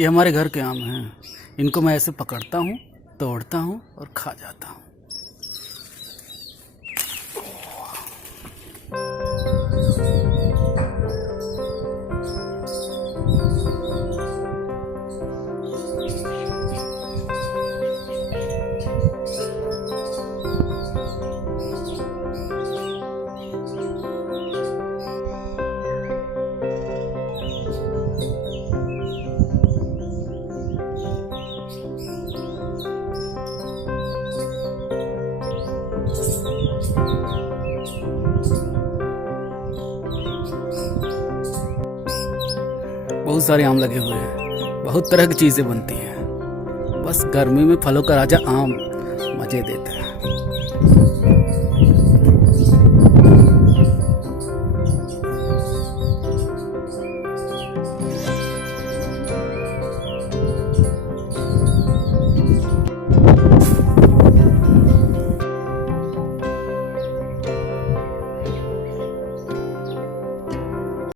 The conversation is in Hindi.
ये हमारे घर के आम हैं। इनको मैं ऐसे पकड़ता हूँ, तोड़ता हूँ और खा जाता हूँ। बहुत सारे आम लगे हुए हैं, बहुत तरह की चीज़ें बनती हैं। बस गर्मी में फलों का राजा आम मज़े देता है।